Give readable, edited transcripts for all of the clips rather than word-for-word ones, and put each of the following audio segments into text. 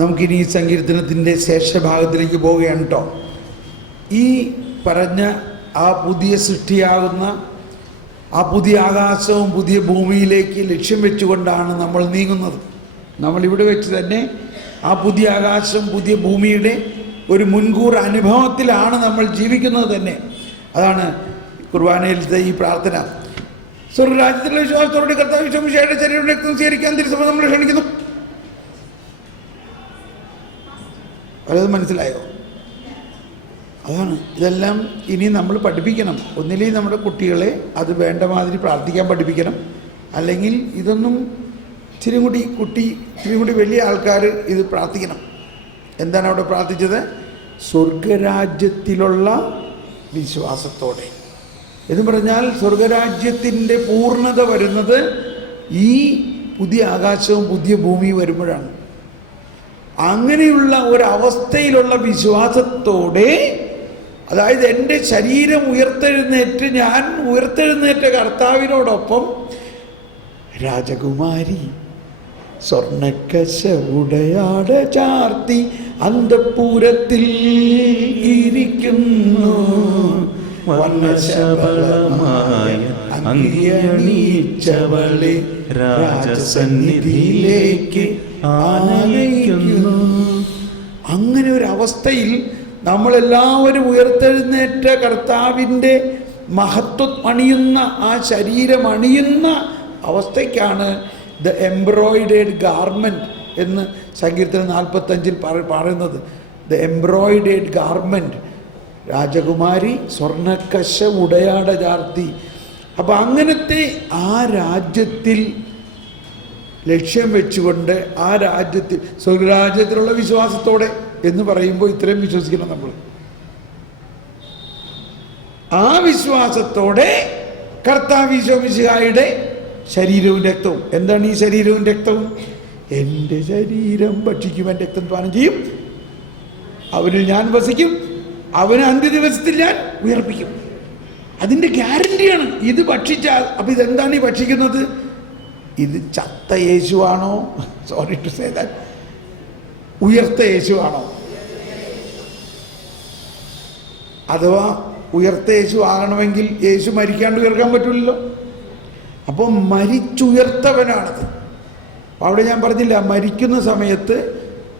നമുക്കിനി ഈ സങ്കീർത്തനത്തിൻ്റെ ശേഷഭാഗത്തിലേക്ക് പോവുകയാണ് കേട്ടോ. ഈ പറഞ്ഞ ആ പുതിയ സൃഷ്ടിയാകുന്ന ആ പുതിയ ആകാശവും പുതിയ ഭൂമിയിലേക്ക് ലക്ഷ്യം വെച്ചുകൊണ്ടാണ് നമ്മൾ നീങ്ങുന്നത്. നമ്മളിവിടെ വെച്ച് തന്നെ ആ പുതിയ ആകാശം പുതിയ ഭൂമിയുടെ ഒരു മുൻകൂർ അനുഭവത്തിലാണ് നമ്മൾ ജീവിക്കുന്നത് തന്നെ. അതാണ് കുർബാനയിലത്തെ ഈ പ്രാർത്ഥന. സ്വർഗ്ഗരാജ്യത്തിലെ വിശ്വാസത്തോടെ കർത്താവ് ഈശോമിശിഹായുടെ ശരീരം രക്തം സ്വീകരിക്കാൻ തിരുസഭ നമ്മൾ ക്ഷണിക്കുന്നു. വല്ലതും മനസ്സിലായോ? അതാണ് ഇതെല്ലാം ഇനി നമ്മൾ പഠിപ്പിക്കണം. ഒന്നില്ലെങ്കിൽ നമ്മുടെ കുട്ടികളെ അത് വേണ്ട മാതിരി പ്രാർത്ഥിക്കാൻ പഠിപ്പിക്കണം, അല്ലെങ്കിൽ ഇതൊന്നും ഇച്ചിരി കൂടി വലിയ ആൾക്കാർ ഇത് പ്രാർത്ഥിക്കണം. എന്താണ് അവിടെ പ്രാർത്ഥിച്ചത്? സ്വർഗരാജ്യത്തിലുള്ള വിശ്വാസത്തോടെ എന്ന് പറഞ്ഞാൽ സ്വർഗരാജ്യത്തിൻ്റെ പൂർണ്ണത വരുന്നത് ഈ പുതിയ ആകാശവും പുതിയ ഭൂമിയും വരുമ്പോഴാണ്. അങ്ങനെയുള്ള ഒരവസ്ഥയിലുള്ള വിശ്വാസത്തോടെ, അതായത് എൻ്റെ ശരീരം ഉയർത്തെഴുന്നേറ്റ് ഞാൻ ഉയർത്തെഴുന്നേറ്റ കർത്താവിനോടൊപ്പം രാജകുമാരി സ്വർണ്ണക്കശ ഉടയാട ചാർത്തി അന്തഃപുരത്തിൽ ഇരിക്കുന്നു, വർണ്ണശബളമായ അണിയിച്ചവളെ രാജസന്നിധിയിലേക്ക് ആനയിക്കുന്നു. അങ്ങനെ ഒരു അവസ്ഥയിൽ നമ്മളെല്ലാവരും ഉയർത്തെഴുന്നേറ്റ കർത്താവിൻ്റെ മഹത്വം അണിയുന്ന ആ ശരീരം അണിയുന്ന അവസ്ഥയ്ക്കാണ് ദ എംബ്രോയിഡേഡ് ഗാർമെൻറ്റ് എന്ന് സങ്കീർത്തനം 45 പറയുന്നത്. ദ എംബ്രോയിഡേഡ് ഗാർമെൻറ്റ്, രാജകുമാരി സ്വർണ്ണക്കശ ഉടയാട ചാർത്തി. അപ്പം അങ്ങനത്തെ ആ രാജ്യത്തിൽ ലക്ഷ്യം വെച്ചുകൊണ്ട് ആ രാജ്യത്തിൽ സ്വർഗരാജ്യത്തിലുള്ള വിശ്വാസത്തോടെ എന്ന് പറയുമ്പോൾ ഇത്രയും വിശ്വസിക്കണം നമ്മൾ. ആ വിശ്വാസത്തോടെ കർത്താവ് ഈശോമിശിഹായുടെ ശരീരവും രക്തവും. എന്താണ് ഈ ശരീരവും രക്തവും? എൻ്റെ ശരീരം ഭക്ഷിക്കും, എൻ്റെ രക്തം പാനം ചെയ്യും, അവനിൽ ഞാൻ വസിക്കും, അവന് അന്ത്യദിവസത്തിൽ ഞാൻ ഉയർപ്പിക്കും. അതിൻ്റെ ഗ്യാരണ്ടിയാണ് ഇത് ഭക്ഷിച്ചാൽ. അപ്പം ഇതെന്താണ് ഈ ഭക്ഷിക്കുന്നത്? ഇത് ചത്ത യേശുവാണോ? Sorry to say that. ഉയർത്ത യേശുവാണോ? അഥവാ ഉയർത്ത യേശു ആകണമെങ്കിൽ യേശു മരിക്കാണ്ട് ഉയർക്കാൻ പറ്റില്ലല്ലോ. അപ്പോൾ മരിച്ചുയർത്തവനാണത്. അവിടെ ഞാൻ പറഞ്ഞില്ല, മരിക്കുന്ന സമയത്ത്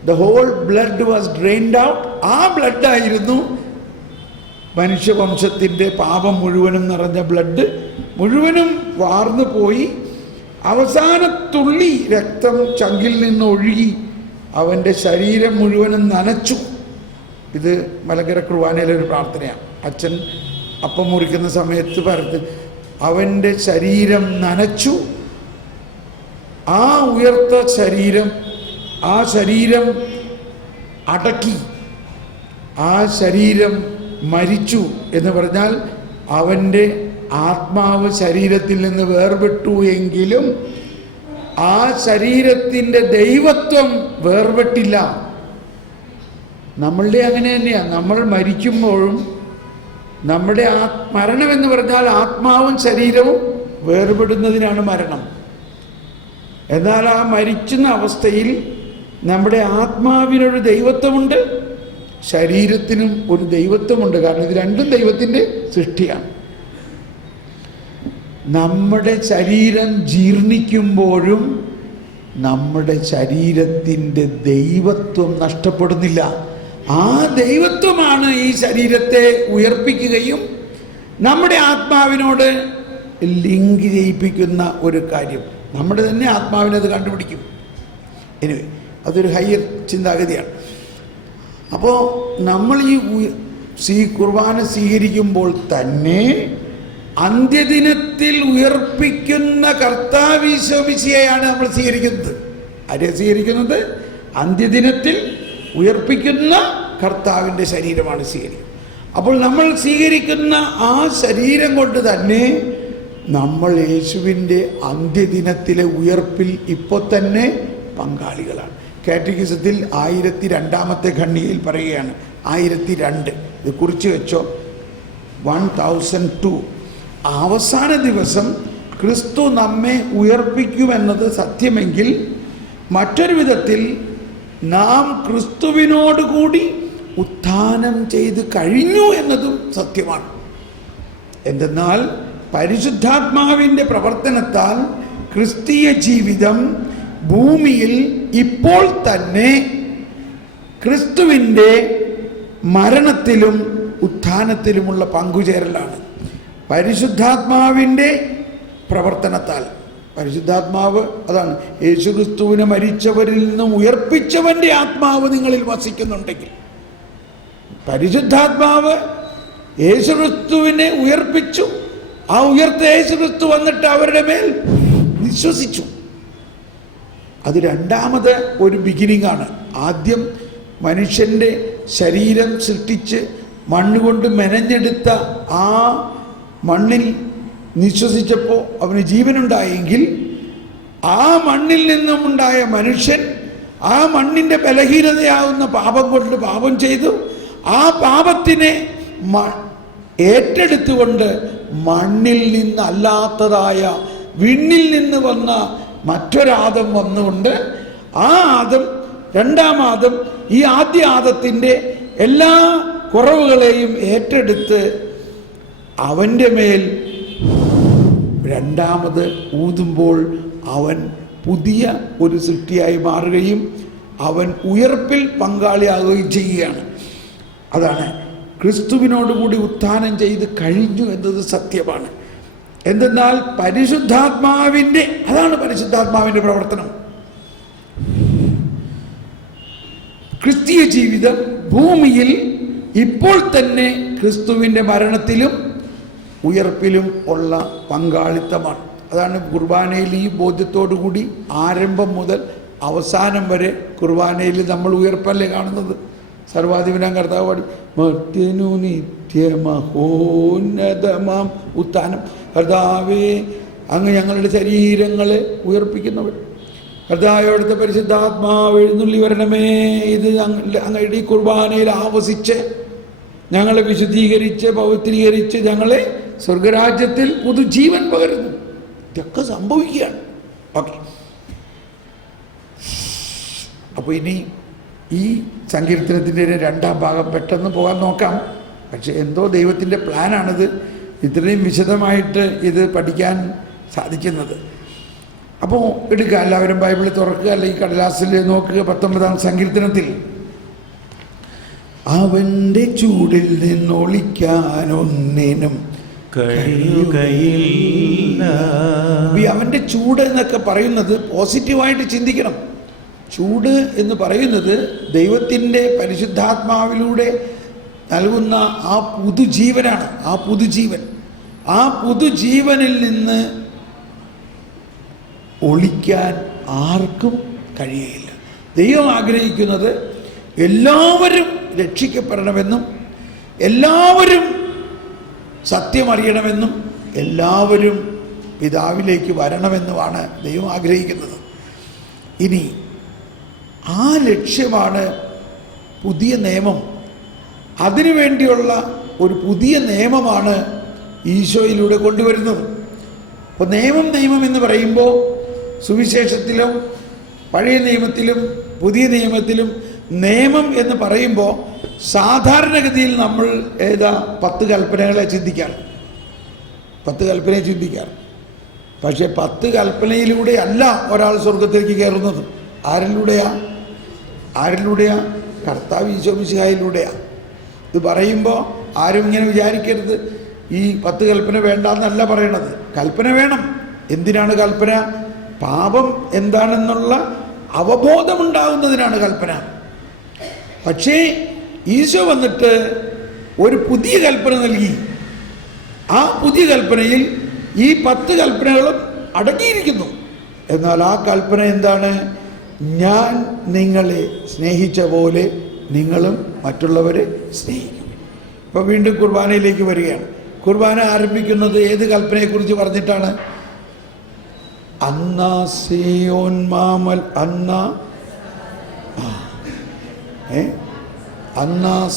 the whole blood was drained out. ആ ബ്ലഡായിരുന്നു മനുഷ്യവംശത്തിൻ്റെ പാപം മുഴുവനും നിറഞ്ഞ ബ്ലഡ് മുഴുവനും വാർന്നു പോയി അവസാനത്തുള്ളി രക്തം ചങ്കിൽ നിന്ന് ഒഴുകി അവൻ്റെ ശരീരം മുഴുവനും നനച്ചു. ഇത് മലങ്കര കുർബാനയിലെ ഒരു പ്രാർത്ഥനയാണ്. അച്ഛൻ അപ്പം മുറിക്കുന്ന സമയത്ത് പറഞ്ഞ് അവൻ്റെ ശരീരം നനച്ചു. ആ ഉയർത്ത ശരീരം, ആ ശരീരം അടക്കി, ആ ശരീരം മരിച്ചു എന്ന് പറഞ്ഞാൽ അവൻ്റെ ആത്മാവ് ശരീരത്തിൽ നിന്ന് വേർപെട്ടു എങ്കിലും ആ ശരീരത്തിൻ്റെ ദൈവത്വം വേർപെട്ടില്ല. നമ്മളുടെ അങ്ങനെ തന്നെയാണ്. നമ്മൾ മരിക്കുമ്പോഴും നമ്മുടെ മരണം എന്ന് പറഞ്ഞാൽ ആത്മാവും ശരീരവും വേർപെടുന്നതിനാണ് മരണം. എന്നാൽ ആ മരിക്കുന്ന അവസ്ഥയിൽ നമ്മുടെ ആത്മാവിനൊരു ദൈവത്വമുണ്ട്, ശരീരത്തിനും ഒരു ദൈവത്വമുണ്ട്. കാരണം ഇത് രണ്ടും ദൈവത്തിൻ്റെ സൃഷ്ടിയാണ്. നമ്മുടെ ശരീരം ജീർണിക്കുമ്പോഴും നമ്മുടെ ശരീരത്തിൻ്റെ ദൈവത്വം നഷ്ടപ്പെടുന്നില്ല. ആ ദൈവത്വമാണ് ഈ ശരീരത്തെ ഉയർപ്പിക്കുകയും നമ്മുടെ ആത്മാവിനോട് ലിങ്ക് ചെയ്യിപ്പിക്കുന്ന ഒരു കാര്യം. നമ്മുടെ തന്നെ ആത്മാവിനത് കണ്ടുപിടിക്കും. എനിവേ, അതൊരു ഹയർ ചിന്താഗതിയാണ്. അപ്പോൾ നമ്മൾ ഈ കുർബാന സ്വീകരിക്കുമ്പോൾ തന്നെ അന്ത്യദിനത്തിൽ ഉയർപ്പിക്കുന്ന കർത്താവ് ഈശോമിശിഹായെയാണ് നമ്മൾ സ്വീകരിക്കുന്നത്. ആരെ സ്വീകരിക്കുന്നത്? അന്ത്യദിനത്തിൽ ഉയർപ്പിക്കുന്ന കർത്താവിൻ്റെ ശരീരമാണ് സ്വീകരിക്കുന്നത്. അപ്പോൾ നമ്മൾ സ്വീകരിക്കുന്ന ആ ശരീരം കൊണ്ട് തന്നെ നമ്മൾ യേശുവിൻ്റെ അന്ത്യദിനത്തിലെ ഉയർപ്പിൽ ഇപ്പോൾ തന്നെ പങ്കാളികളാണ്. കാറ്റഗിസത്തിൽ 1002 ഖണ്ഡികയിൽ പറയുകയാണ്. 1002 ഇത് കുറിച്ച് വെച്ചോ. 1002 അവസാന ദിവസം ക്രിസ്തു നമ്മെ ഉയർപ്പിക്കുമെന്നത് സത്യമെങ്കിൽ, മറ്റൊരു വിധത്തിൽ നാം ക്രിസ്തുവിനോടുകൂടി ഉത്ഥാനം ചെയ്ത് കഴിഞ്ഞു എന്നതും സത്യമാണ്. എന്തെന്നാൽ പരിശുദ്ധാത്മാവിൻ്റെ പ്രവർത്തനത്താൽ ക്രിസ്തീയ ജീവിതം ഭൂമിയിൽ ഇപ്പോൾ തന്നെ ക്രിസ്തുവിൻ്റെ മരണത്തിലും ഉത്ഥാനത്തിലുമുള്ള പങ്കുചേരലാണ്. പരിശുദ്ധാത്മാവിൻ്റെ പ്രവർത്തനത്താൽ, പരിശുദ്ധാത്മാവ് അതാണ്, യേശുക്രിസ്തുവിനെ മരിച്ചവരിൽ നിന്നും ഉയർപ്പിച്ചവൻ്റെ ആത്മാവ് നിങ്ങളിൽ വസിക്കുന്നുണ്ടെങ്കിൽ, പരിശുദ്ധാത്മാവ് യേശുക്രിസ്തുവിനെ ഉയർപ്പിച്ചു. ആ ഉയർത്ത യേശുക്രിസ്തു വന്നിട്ട് അവരുടെ മേൽ വിശ്വസിച്ചു. അത് രണ്ടാമത് ഒരു ബിഗിനിങ് ആണ്. ആദ്യം മനുഷ്യൻ്റെ ശരീരം സൃഷ്ടിച്ച് മണ്ണുകൊണ്ട് മെനഞ്ഞെടുത്ത ആ മണ്ണിൽ വിശ്വസിച്ചപ്പോൾ അവന് ജീവനുണ്ടായെങ്കിൽ, ആ മണ്ണിൽ നിന്നും ഉണ്ടായ മനുഷ്യൻ ആ മണ്ണിൻ്റെ ബലഹീനതയാവുന്ന പാപം കൊണ്ട് പാപം ചെയ്തു. ആ പാപത്തിനെ ഏറ്റെടുത്തുകൊണ്ട് മണ്ണിൽ നിന്നല്ലാത്തതായ വിണ്ണിൽ നിന്ന് വന്ന മറ്റൊരാദം വന്നുകൊണ്ട് ആ ആദം, രണ്ടാം ആദം, ഈ ആദ്യ ആദത്തിൻ്റെ എല്ലാ കുറവുകളെയും ഏറ്റെടുത്ത് അവൻ്റെ മേൽ രണ്ടാമത് ഊതുമ്പോൾ അവൻ പുതിയ ഒരു സൃഷ്ടിയായി മാറുകയും അവൻ ഉയർപ്പിൽ പങ്കാളിയാകുകയും ചെയ്യുകയാണ്. അതാണ് ക്രിസ്തുവിനോടുകൂടി ഉത്ഥാനം ചെയ്ത് കഴിഞ്ഞു എന്നത് സത്യമാണ്. എന്തെന്നാൽ പരിശുദ്ധാത്മാവിൻ്റെ, അതാണ് പരിശുദ്ധാത്മാവിൻ്റെ പ്രവർത്തനം. ക്രിസ്തീയ ജീവിതം ഭൂമിയിൽ ഇപ്പോൾ തന്നെ ക്രിസ്തുവിൻ്റെ മരണത്തിലും ഉയർപ്പിലും ഉള്ള പങ്കാളിത്തമാണ്. അതാണ് കുർബാനയിൽ ഈ ബോധ്യത്തോടുകൂടി ആരംഭം മുതൽ അവസാനം വരെ കുർബാനയിൽ നമ്മൾ ഉയർപ്പല്ലേ കാണുന്നത്. സർവാധിപനാം കർത്താവ് പാടി മർത്യനു നിത്യമഹോന്നതമാം ഉത്ഥാനം. കർത്താവേ, അങ്ങ് ഞങ്ങളുടെ ശരീരങ്ങളെ ഉയർപ്പിക്കുന്നവർ, കർത്താവേ അവിടുത്തെ പരിശുദ്ധാത്മാവ് എഴുന്നള്ളി വരണമേ. ഇത് അങ്ങയുടെ ഈ കുർബാനയിൽ ആവസിച്ച് ഞങ്ങളെ വിശുദ്ധീകരിച്ച് പവിത്രീകരിച്ച് ഞങ്ങളെ സ്വർഗരാജ്യത്തിൽ പുതുജീവൻ പകരുന്നു. ഇതൊക്കെ സംഭവിക്കുകയാണ്. ഓക്കെ, അപ്പോൾ ഇനി ഈ സങ്കീർത്തനത്തിൻ്റെ രണ്ടാം ഭാഗം പെട്ടെന്ന് പോകാൻ നോക്കാം. പക്ഷെ എന്തോ ദൈവത്തിൻ്റെ പ്ലാനാണിത് ഇത്രയും വിശദമായിട്ട് ഇത് പഠിക്കാൻ സാധിക്കുന്നത്. അപ്പോൾ എടുക്കുക, എല്ലാവരും ബൈബിൾ തുറക്കുക, അല്ലെങ്കിൽ കടലാസിൽ നോക്കുക. 19-ാം സങ്കീർത്തനത്തിൽ അവൻ്റെ ചൂടിൽ നിന്നൊളിക്കാനൊന്നിനും കഴിയുകയില്ല. അവൻ്റെ ചൂട് എന്നൊക്കെ പറയുന്നത് പോസിറ്റീവായിട്ട് ചിന്തിക്കണം. ചൂട് എന്ന് പറയുന്നത് ദൈവത്തിൻ്റെ പരിശുദ്ധാത്മാവിലൂടെ നൽകുന്ന ആ പുതുജീവനാണ്. ആ പുതുജീവനിൽ നിന്ന് ഒളിക്കാൻ ആർക്കും കഴിയുകയില്ല. ദൈവം ആഗ്രഹിക്കുന്നത് എല്ലാവരും രക്ഷിക്കപ്പെടണമെന്നും എല്ലാവരും സത്യമറിയണമെന്നും എല്ലാവരും പിതാവിലേക്ക് വരണമെന്നുമാണ് ദൈവം ആഗ്രഹിക്കുന്നത്. ഇനി ആ ലക്ഷ്യമാണ് പുതിയ നിയമം. അതിനുവേണ്ടിയുള്ള ഒരു പുതിയ നിയമമാണ് ഈശോയിലൂടെ കൊണ്ടുവരുന്നത്. അപ്പോൾ നിയമം എന്ന് പറയുമ്പോൾ സുവിശേഷത്തിലും പഴയ നിയമത്തിലും പുതിയ നിയമത്തിലും നിയമം എന്ന് പറയുമ്പോൾ സാധാരണഗതിയിൽ നമ്മൾ 10 കൽപ്പനകളെ ചിന്തിക്കാറ്. 10 കൽപ്പനയെ ചിന്തിക്കാറ്. പക്ഷേ 10 കൽപ്പനയിലൂടെ അല്ല ഒരാൾ സ്വർഗത്തിലേക്ക് കയറുന്നത്. ആരിലൂടെയാ? കർത്താവ് ഈശോ മിശിഹായിലൂടെയാണ്. ഇത് പറയുമ്പോൾ ആരും ഇങ്ങനെ വിചാരിക്കരുത് ഈ 10 കൽപ്പന വേണ്ടെന്നല്ല പറയണത്. കൽപ്പന വേണം. എന്തിനാണ് കൽപ്പന? പാപം എന്താണെന്നുള്ള അവബോധമുണ്ടാകുന്നതിനാണ് കൽപ്പന. പക്ഷേ ഈശോ വന്നിട്ട് ഒരു പുതിയ കൽപ്പന നൽകി. ആ പുതിയ കൽപ്പനയിൽ ഈ 10 കൽപ്പനകളും അടങ്ങിയിരിക്കുന്നു. എന്നാൽ ആ കൽപ്പന എന്താണ്? ഞാൻ നിങ്ങളെ സ്നേഹിച്ച പോലെ നിങ്ങളും മറ്റുള്ളവരെ സ്നേഹിക്കും. ഇപ്പോൾ വീണ്ടും കുർബാനയിലേക്ക് വരികയാണ്. കുർബാന ആരംഭിക്കുന്നത് ഏത് കൽപ്പനയെക്കുറിച്ച് പറഞ്ഞിട്ടാണ്?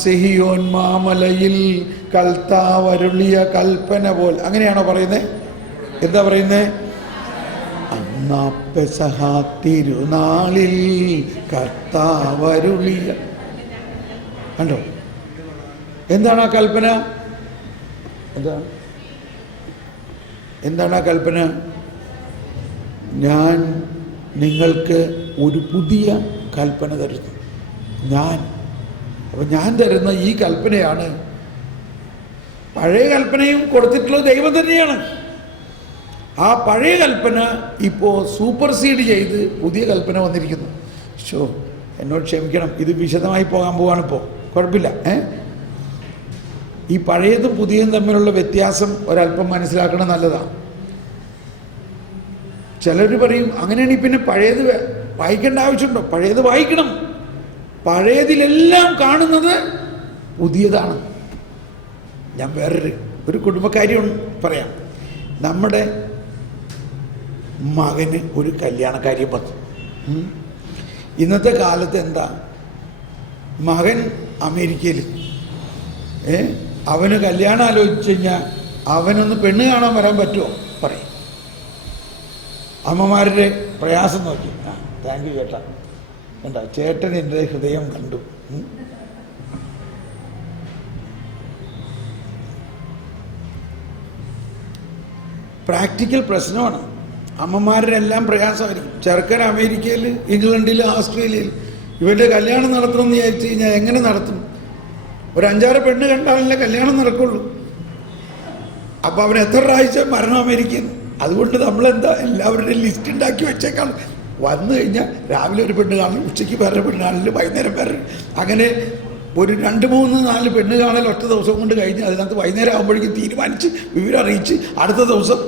സെഹിയോൻ മാമലയിൽ കൽത്താവരുളിയ കൽപ്പന പോൽ. അങ്ങനെയാണോ പറയുന്നത്? എന്താ പറയുന്നത്? എന്നാ പെസഹ തിരുനാളിൽ കർത്താവരുളിയ. കണ്ടോ എന്താണ് ആ കൽപ്പന? എന്താണ് ആ കൽപ്പന? ഞാൻ നിങ്ങൾക്ക് ഒരു പുതിയ കൽപ്പന തരുന്നു. അപ്പം ഞാൻ തരുന്ന ഈ കൽപ്പനയാണ്. പഴയ കൽപ്പനയും കൊടുത്തിട്ടുള്ളത് ദൈവം തന്നെയാണ്. ആ പഴയ കൽപ്പന ഇപ്പോൾ സൂപ്പർസീഡ് ചെയ്ത് പുതിയ കൽപ്പന വന്നിരിക്കുന്നു. എന്നോട് ക്ഷമിക്കണം, ഇത് വിശദമായി പോകാൻ പോവാണ്. ഇപ്പോൾ കുഴപ്പമില്ല. ഈ പഴയതും പുതിയതും തമ്മിലുള്ള വ്യത്യാസം ഒരല്പം മനസ്സിലാക്കണം, നല്ലതാണ്. ചിലർ പറയും അങ്ങനെയാണെങ്കിൽ പിന്നെ പഴയത് വായിക്കേണ്ട ആവശ്യമുണ്ടോ? പഴയത് വായിക്കണം. പഴയതിലെല്ലാം കാണുന്നത് പുതിയതാണ്. ഞാൻ വേറൊരു കുടുംബക്കാര്യം പറയാം. നമ്മുടെ മകന് ഒരു കല്യാണക്കാര്യം വന്നു. ഇന്നത്തെ കാലത്ത് എന്താ, മകൻ അമേരിക്കയിൽ, അവന് കല്യാണം ആലോചിച്ച് കഴിഞ്ഞാൽ അവനൊന്ന് പെണ്ണ് കാണാൻ വരാൻ പറ്റുമോ? പറയും. അമ്മമാരുടെ പ്രയാസം നോക്കി. താങ്ക് യു ചേട്ടാ. കണ്ട ചേട്ടൻ എൻ്റെ ഹൃദയം കണ്ടു. പ്രാക്ടിക്കൽ പ്രശ്നമാണ്. അമ്മമാരുടെ എല്ലാം പ്രയാസമായിരിക്കും. ചെറുക്കൻ അമേരിക്കയിൽ, ഇംഗ്ലണ്ടിൽ, ഓസ്ട്രേലിയയിൽ. ഇവരുടെ കല്യാണം നടത്തണമെന്ന് വിചാരിച്ചു കഴിഞ്ഞാൽ എങ്ങനെ നടത്തും? ഒരു 5-6 പെണ്ണ് കണ്ടാലല്ലേ കല്യാണം നടക്കുള്ളൂ. അപ്പോൾ അവൻ എത്ര പ്രാവശ്യം മരണം അമേരിക്കയിൽ. അതുകൊണ്ട് നമ്മളെന്താ എല്ലാവരുടെയും ലിസ്റ്റ് ഉണ്ടാക്കി വെച്ചേക്കാൾ. വന്നു കഴിഞ്ഞാൽ രാവിലെ ഒരു പെണ്ണ് കാണൽ, ഉച്ചയ്ക്ക് വേറെ പെണ്ണ് കാണൽ, വൈകുന്നേരം വേറെ. അങ്ങനെ ഒരു 2, 3, 4 പെണ്ണ് കാണൽ ഒറ്റ ദിവസം കൊണ്ട് കഴിഞ്ഞ് അതിനകത്ത് വൈകുന്നേരം ആകുമ്പോഴേക്കും തീരുമാനിച്ച് വിവരം അറിയിച്ച് അടുത്ത ദിവസം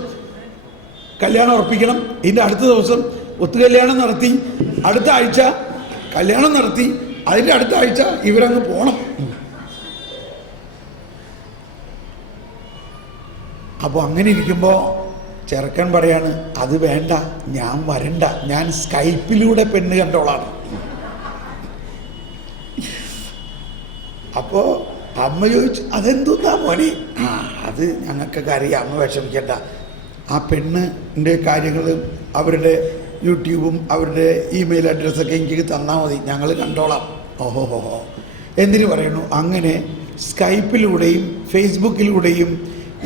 കല്യാണം ഉറപ്പിക്കണം. ഇതിൻ്റെ അടുത്ത ദിവസം ഒത്തുകല്യാണം നടത്തി, അടുത്ത ആഴ്ച കല്യാണം നടത്തി, അതിൻ്റെ അടുത്ത ആഴ്ച ഇവരങ്ങ് പോകണം. അപ്പോൾ അങ്ങനെ ഇരിക്കുമ്പോൾ ചെറുക്കൻ പറയാണ്, അത് വേണ്ട, ഞാൻ വരണ്ട, ഞാൻ സ്കൈപ്പിലൂടെ പെണ്ണ് കണ്ടോളാണ്. അപ്പോൾ അമ്മ ചോദിച്ചു, അതെന്താ മോനെ? അത് ഞങ്ങൾക്കൊക്കെ അറിയാം, അമ്മ വിഷമിക്കണ്ട. ആ പെണ്ണിൻ്റെ കാര്യങ്ങൾ അവരുടെ യൂട്യൂബും അവരുടെ ഇമെയിൽ അഡ്രസ്സൊക്കെ എനിക്ക് തന്നാൽ മതി, ഞങ്ങൾ കണ്ടോളാം. ഓഹോഹോ എന്തിനു പറയുന്നു? അങ്ങനെ സ്കൈപ്പിലൂടെയും ഫേസ്ബുക്കിലൂടെയും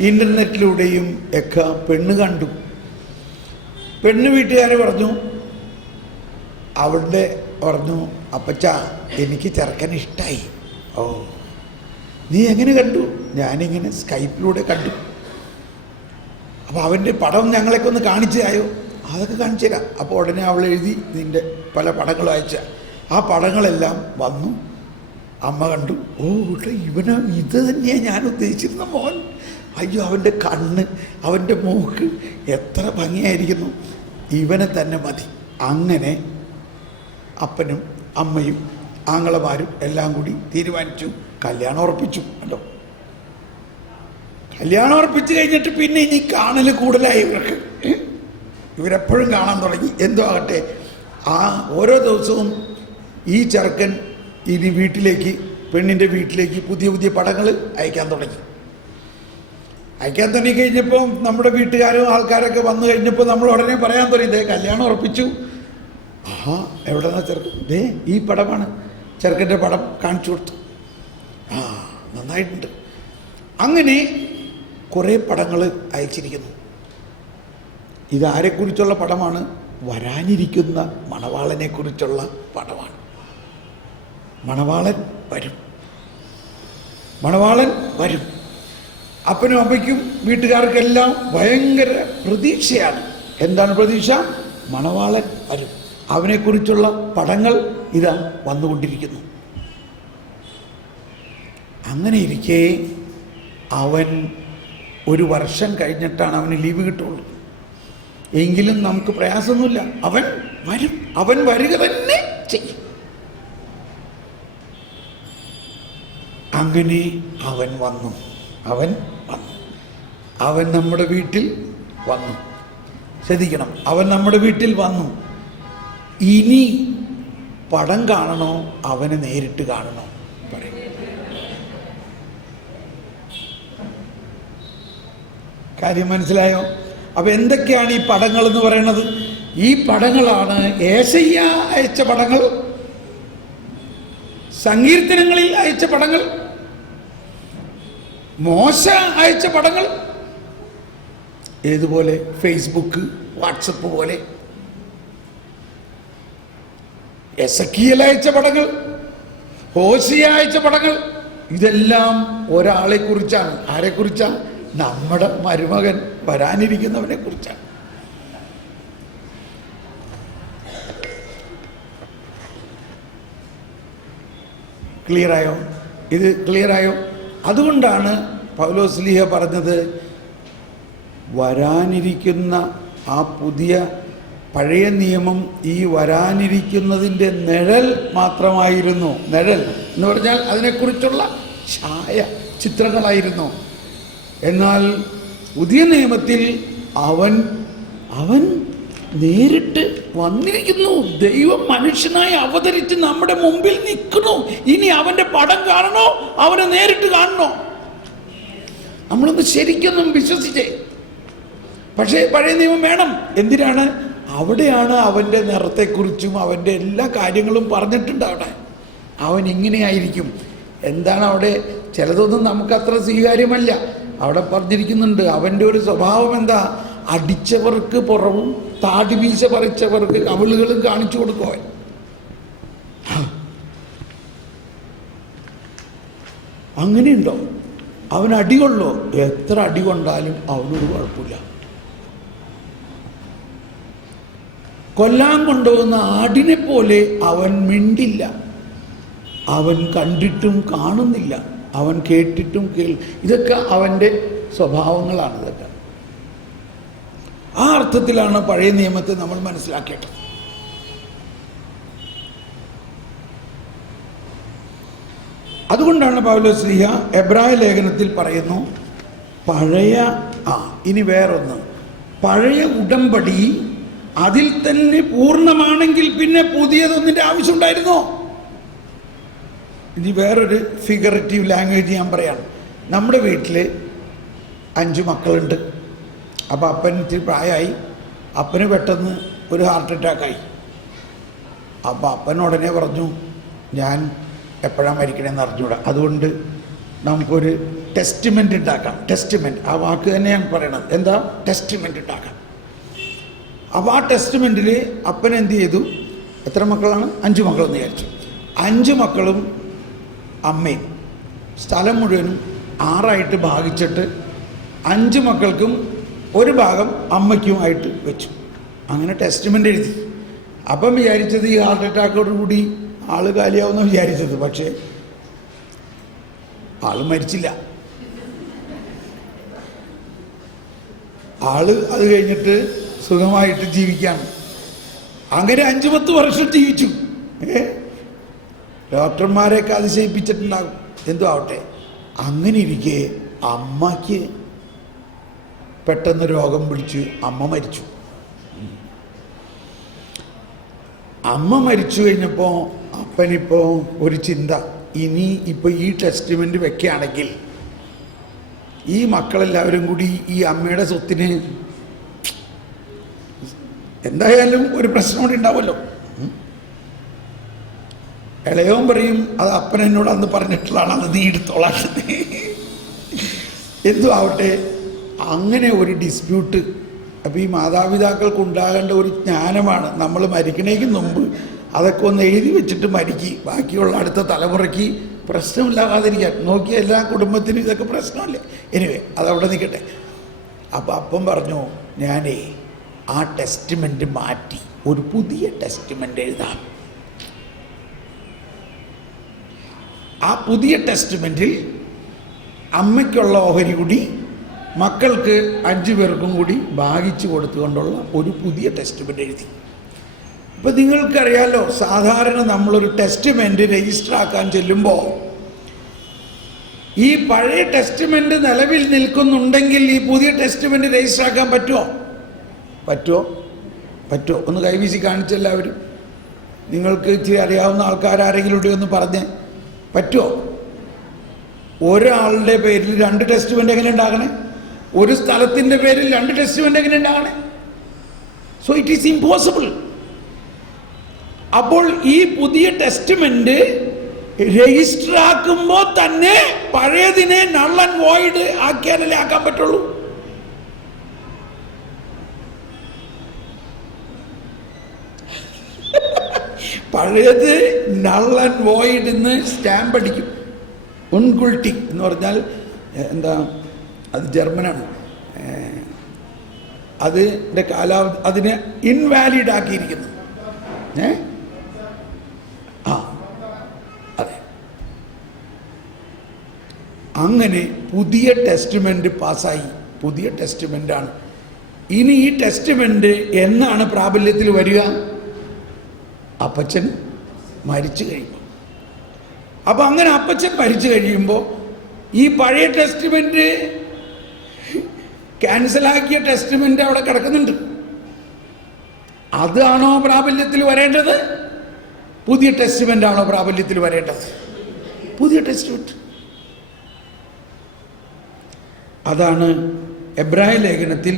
ഇൻ്റർനെറ്റിലൂടെയും ഒക്കെ പെണ്ണ് കണ്ടു. പെണ്ണ് വീട്ടുകാർ പറഞ്ഞു, അവളുടെ പറഞ്ഞു, അപ്പച്ച എനിക്ക് ചെറുക്കൻ ഇഷ്ടമായി. ഓ, നീ എങ്ങനെ കണ്ടു? ഞാനിങ്ങനെ സ്കൈപ്പിലൂടെ കണ്ടു. അപ്പോൾ അവൻ്റെ പടം ഞങ്ങളൊക്കെ ഒന്ന് കാണിച്ചു തരായോ? അതൊക്കെ കാണിച്ചു തരാം. അപ്പോൾ ഉടനെ അവൾ എഴുതി നിൻ്റെ പല പടങ്ങളും അയച്ച. ആ പടങ്ങളെല്ലാം വന്നു. അമ്മ കണ്ടു. ഓ ഇവന് ഇത് തന്നെയാണ് ഞാൻ ഉദ്ദേശിച്ചിരുന്ന മോൻ. അയ്യോ, അവൻ്റെ കണ്ണ്, അവൻ്റെ മൂക്ക് എത്ര ഭംഗിയായിരിക്കുന്നു, ഇവനെ തന്നെ മതി. അങ്ങനെ അപ്പനും അമ്മയും ആങ്ങളമാരും എല്ലാം കൂടി തീരുമാനിച്ചു, കല്യാണം ഉറപ്പിച്ചു. കണ്ടോ, കല്യാണം ഉറപ്പിച്ച് കഴിഞ്ഞിട്ട് പിന്നെ ഇനി കാണൽ കൂടുതലായി ഇവർക്ക്. ഇവരെപ്പോഴും കാണാൻ തുടങ്ങി. എന്തോ ആകട്ടെ, ആ ഓരോ ദിവസവും ഈ ചെറുക്കൻ ഇനി വീട്ടിലേക്ക്, പെണ്ണിൻ്റെ വീട്ടിലേക്ക് പുതിയ പുതിയ പടങ്ങൾ അയക്കാൻ തുടങ്ങി. അയക്കാൻ തുടങ്ങി കഴിഞ്ഞപ്പോൾ നമ്മുടെ വീട്ടുകാരും ആൾക്കാരൊക്കെ വന്നു കഴിഞ്ഞപ്പോൾ നമ്മൾ ഉടനെ പറയാൻ തുടങ്ങി, ദേ കല്യാണം ഉറപ്പിച്ചു. എവിടെന്നാ ചെറുക്കൻ? ദേ ഈ പടമാണ്. ചെറുക്കൻ്റെ പടം കാണിച്ചു കൊടുത്തു. നന്നായിട്ടുണ്ട്. അങ്ങനെ കുറേ പടങ്ങൾ അയച്ചിരിക്കുന്നു. ഇതാരെക്കുറിച്ചുള്ള പടമാണ്? വരാനിരിക്കുന്ന മണവാളനെക്കുറിച്ചുള്ള പടമാണ്. മണവാളൻ വരും, മണവാളൻ വരും. അപ്പനും അമ്മയ്ക്കും വീട്ടുകാർക്കെല്ലാം ഭയങ്കര പ്രതീക്ഷയാണ്. എന്താണ് പ്രതീക്ഷ? മണവാളൻ വരും. അവനെക്കുറിച്ചുള്ള പടങ്ങൾ ഇതാ വന്നുകൊണ്ടിരിക്കുന്നു. അങ്ങനെ ഇരിക്കെ അവൻ 1 വർഷം കഴിഞ്ഞിട്ടാണ് അവന് ലീവ് കിട്ടുള്ളൂ. എങ്കിലും നമുക്ക് പ്രയാസമൊന്നുമില്ല. അവൻ വരും, അവൻ വരിക തന്നെ ചെയ്യും. അങ്ങനെ അവൻ വന്നു. അവൻ നമ്മുടെ വീട്ടിൽ വന്നു. ശ്രദ്ധിക്കണം, അവൻ നമ്മുടെ വീട്ടിൽ വന്നു. ഇനി പടം കാണണോ അവനെ നേരിട്ട് കാണണോ? പറയും. കാര്യം മനസ്സിലായോ? അപ്പം എന്തൊക്കെയാണ് ഈ പടങ്ങൾ എന്ന് പറയുന്നത്? ഈ പടങ്ങളാണ് യേശയ്യ അയച്ച പടങ്ങൾ, സങ്കീർത്തനങ്ങളിൽ അയച്ച പടങ്ങൾ, മോശ അയച്ച പടങ്ങൾ. ഏതുപോലെ? ഫേസ്ബുക്ക്, വാട്സപ്പ് പോലെ. എസക്കിയേൽ അയച്ച പടങ്ങൾ, ഹോശിയ അയച്ച പടങ്ങൾ. ഇതെല്ലാം ഒരാളെ കുറിച്ചാണ്. ആരെക്കുറിച്ചാണ്? നമ്മുടെ മരുമകൻ, വരാനിരിക്കുന്നവനെ കുറിച്ചാണ്. ക്ലിയറായോ? ഇത് ക്ലിയറായോ? അതുകൊണ്ടാണ് പൗലോസ്ലീഹ പറഞ്ഞത്, വരാനിരിക്കുന്ന ആ പുതിയ പഴയ നിയമം ഈ വരാനിരിക്കുന്നതിൻ്റെ നിഴൽ മാത്രമായിരുന്നു. നിഴൽ എന്ന് പറഞ്ഞാൽ അതിനെക്കുറിച്ചുള്ള ഛായ ചിത്രങ്ങളായിരുന്നു. എന്നാൽ പുതിയ നിയമത്തിൽ അവൻ നേരിട്ട് വന്നിരിക്കുന്നു. ദൈവം മനുഷ്യനായി അവതരിച്ച് നമ്മുടെ മുമ്പിൽ നിൽക്കുന്നു. ഇനി അവൻ്റെ പടം കാണണോ? അവനെ നേരിട്ട് കാണണോ? നമ്മളൊന്ന് ശരിക്കൊന്നും വിശ്വസിച്ചേ. പക്ഷേ പഴയ നിയമം വേണം. എന്തിനാണ്? അവിടെയാണ് അവൻ്റെ നിറത്തെക്കുറിച്ചും അവൻ്റെ എല്ലാ കാര്യങ്ങളും പറഞ്ഞിട്ടുണ്ട്. അവിടെ അവൻ ഇങ്ങനെയായിരിക്കും. എന്താണ് അവിടെ? ചിലതൊന്നും നമുക്കത്ര സ്വീകാര്യമല്ല. അവിടെ പറഞ്ഞിരിക്കുന്നുണ്ട് അവൻ്റെ ഒരു സ്വഭാവം എന്താ? അടിച്ചവർക്ക് പുറവും താടി വീശ പറിച്ചവർക്ക് കവിളുകളും കാണിച്ചു കൊടുക്കുവാൻ. അങ്ങനെയുണ്ടോ? അവൻ അടി കൊള്ളോ? എത്ര അടി കൊണ്ടാലും അവനൊരു കുഴപ്പമില്ല. കൊല്ലാൻ കൊണ്ടുപോകുന്ന ആടിനെ പോലെ അവൻ മിണ്ടില്ല. അവൻ കണ്ടിട്ടും കാണുന്നില്ല, അവൻ കേട്ടിട്ടും ഇതൊക്കെ അവൻ്റെ സ്വഭാവങ്ങളാണ്. ഇതൊക്കെ ആ അർത്ഥത്തിലാണ് പഴയ നിയമത്തെ നമ്മൾ മനസ്സിലാക്കേണ്ടത്. അതുകൊണ്ടാണ് പൗലോസ്ലീഹ എബ്രായ ലേഖനത്തിൽ പറയുന്നു, ഇനി വേറൊന്ന്, പഴയ ഉടമ്പടി അതിൽ തന്നെ പൂർണ്ണമാണെങ്കിൽ പിന്നെ പുതിയതൊന്നിൻ്റെ ആവശ്യമുണ്ടായിരുന്നോ? ഇനി വേറൊരു ഫിഗറേറ്റീവ് ലാംഗ്വേജ് ഞാൻ പറയാണ്. നമ്മുടെ വീട്ടിൽ 5 മക്കളുണ്ട്. അപ്പോൾ അപ്പൻ ഇത്തിരി പ്രായമായി. അപ്പന് പെട്ടെന്ന് ഒരു ഹാർട്ട് അറ്റാക്കായി. അപ്പോൾ അപ്പൻ ഉടനെ പറഞ്ഞു, ഞാൻ എപ്പോഴാണ് മരിക്കണമെന്ന് അറിഞ്ഞൂടാ, അതുകൊണ്ട് നമുക്കൊരു ടെസ്റ്റ്മെൻ്റ് ഉണ്ടാക്കാം. ടെസ്റ്റ്മെൻറ്റ്, ആ വാക്ക് തന്നെ ഞാൻ പറയണത്. എന്താ? ടെസ്റ്റ്മെൻ്റ് ഉണ്ടാക്കാം. അപ്പോൾ ആ ടെസ്റ്റ്മെൻറ്റിൽ അപ്പൻ എന്ത് ചെയ്തു? എത്ര മക്കളാണ്? 5 മക്കളെന്ന് വിചാരിച്ചു. 5 മക്കളും അമ്മയും സ്ഥലം മുഴുവനും 6 ഭാഗിച്ചിട്ട് 5 മക്കൾക്കും ഒരു ഭാഗം അമ്മയ്ക്കുമായിട്ട് വെച്ചു. അങ്ങനെ ടെസ്റ്റ്മെൻ്റ് എഴുതി. അപ്പം വിചാരിച്ചത് ഈ ഹാർട്ട് അറ്റാക്കോടുകൂടി ആള് കാലിയാവുന്ന വിചാരിച്ചത്. പക്ഷേ ആള് മരിച്ചില്ല. ആള് അത് കഴിഞ്ഞിട്ട് സുഖമായിട്ട് ജീവിക്കാണ്. അങ്ങനെ 5-10 വർഷം ജീവിച്ചു. ഡോക്ടർമാരെയൊക്കെ അതിശയിപ്പിച്ചിട്ടുണ്ടാകും. എന്തോ ആവട്ടെ. അങ്ങനെ ഇരിക്കെ അമ്മയ്ക്ക് പെട്ടെന്ന് രോഗം പിടിച്ച് അമ്മ മരിച്ചു. അമ്മ മരിച്ചു കഴിഞ്ഞപ്പോൾ അപ്പനിപ്പോൾ ഒരു ചിന്ത, ഇനി ഇപ്പോൾ ഈ ടെസ്റ്റ്മെൻറ്റ് വെക്കുകയാണെങ്കിൽ ഈ മക്കളെല്ലാവരും കൂടി ഈ അമ്മയുടെ സ്വത്തിന് എന്തായാലും ഒരു പ്രശ്നം കൂടി ഉണ്ടാവുമല്ലോ. ഇളയവൻ പറയും, അത് അപ്പൻ എന്നോട് അന്ന് പറഞ്ഞിട്ടുള്ളതാണ്, അത് നീ എടുത്തോളാം. എന്തു ആവട്ടെ, അങ്ങനെ ഒരു ഡിസ്പ്യൂട്ട്. അപ്പോൾ ഈ മാതാപിതാക്കൾക്ക് ഉണ്ടാകേണ്ട ഒരു ജ്ഞാനമാണ്, നമ്മൾ മരിക്കണേക്ക് മുമ്പ് അതൊക്കെ ഒന്ന് എഴുതി വെച്ചിട്ട് മരിക്കി, ബാക്കിയുള്ള അടുത്ത തലമുറയ്ക്ക് പ്രശ്നമില്ലാതിരിക്കാൻ. നോക്കിയ എല്ലാ കുടുംബത്തിനും ഇതൊക്കെ പ്രശ്നമല്ലേ. എനിവേ, അതവിടെ നിൽക്കട്ടെ. അപ്പോൾ അപ്പം പറഞ്ഞു, ഞാനേ ആ ടെസ്റ്റ്മെൻറ്റ് മാറ്റി ഒരു പുതിയ ടെസ്റ്റ്മെൻറ്റ് എഴുതാം. ആ പുതിയ ടെസ്റ്റ്മെൻറ്റിൽ അമ്മയ്ക്കുള്ള ഓഹരി കൂടി മക്കൾക്ക് 5 പേർക്കും കൂടി ഭാഗിച്ചു കൊടുത്തുകൊണ്ടുള്ള ഒരു പുതിയ ടെസ്റ്റ്മെൻറ്റ് എഴുതി. ഇപ്പം നിങ്ങൾക്കറിയാലോ, സാധാരണ നമ്മളൊരു ടെസ്റ്റ്മെൻറ്റ് രജിസ്റ്റർ ആക്കാൻ ചെല്ലുമ്പോൾ ഈ പഴയ ടെസ്റ്റ്മെൻറ്റ് നിലവിൽ നിൽക്കുന്നുണ്ടെങ്കിൽ ഈ പുതിയ ടെസ്റ്റ്മെൻറ്റ് രജിസ്റ്റർ ആക്കാൻ പറ്റുമോ? പറ്റുമോ? ഒന്ന് കൈവീശി കാണിച്ചെല്ലാവരും. നിങ്ങൾക്ക് ഇച്ചിരി അറിയാവുന്ന ആൾക്കാരെങ്കിലും ഇവിടെ ഒന്ന് പറഞ്ഞേ, പറ്റുമോ? ഒരാളുടെ പേരിൽ 2 ടെസ്റ്റ്മെൻ്റ് എങ്ങനെ ഉണ്ടാകണേ? ഒരു സ്ഥലത്തിൻ്റെ പേരിൽ 2 ടെസ്റ്റ്മെൻ്റ് എങ്ങനെ ഉണ്ടാകണേ? So it is impossible. അപ്പോൾ ഈ പുതിയ ടെസ്റ്റ്മെന്റ് രജിസ്റ്റർ ആക്കുമ്പോൾ തന്നെ പഴയതിനെ നൾ ആൻഡ് വോയിഡ് ആക്കിയാലല്ലേ ആക്കാൻ പറ്റുള്ളൂ. പഴയത് നൾ ആൻഡ് വോയിഡ് എന്ന് സ്റ്റാമ്പ് അടിക്കും. ഉൺഗുൾട്ടി എന്ന് പറഞ്ഞാൽ എന്താ, അത് ജർമ്മനാണ്. അതിൻ്റെ കാലാവധി അതിനെ ഇൻവാലിഡ് ആക്കിയിരിക്കുന്നു. അതെ, അങ്ങനെ പുതിയ ടെസ്റ്റ്മെന്റ് പാസ്സായി. പുതിയ ടെസ്റ്റ്മെന്റാണ്. ഇനി ഈ ടെസ്റ്റ്മെന്റ് എന്നാണ് പ്രാബല്യത്തിൽ വരിക? അപ്പച്ചൻ മരിച്ചു കഴിയുമ്പോൾ. അപ്പൊ അങ്ങനെ അപ്പച്ചൻ മരിച്ചു കഴിയുമ്പോൾ ഈ പഴയ ടെസ്റ്റ്മെന്റ് ക്യാൻസലാക്കിയ ടെസ്റ്റ്മെന്റ് അവിടെ കിടക്കുന്നുണ്ട്. അതാണോ പ്രാബല്യത്തിൽ വരേണ്ടത്? പുതിയ ടെസ്റ്റ്മെന്റ് ആണോ പ്രാബല്യത്തിൽ വരേണ്ടത്? പുതിയ ടെസ്റ്റ്മെന്റ്. അതാണ് എബ്രായ ലേഖനത്തിൽ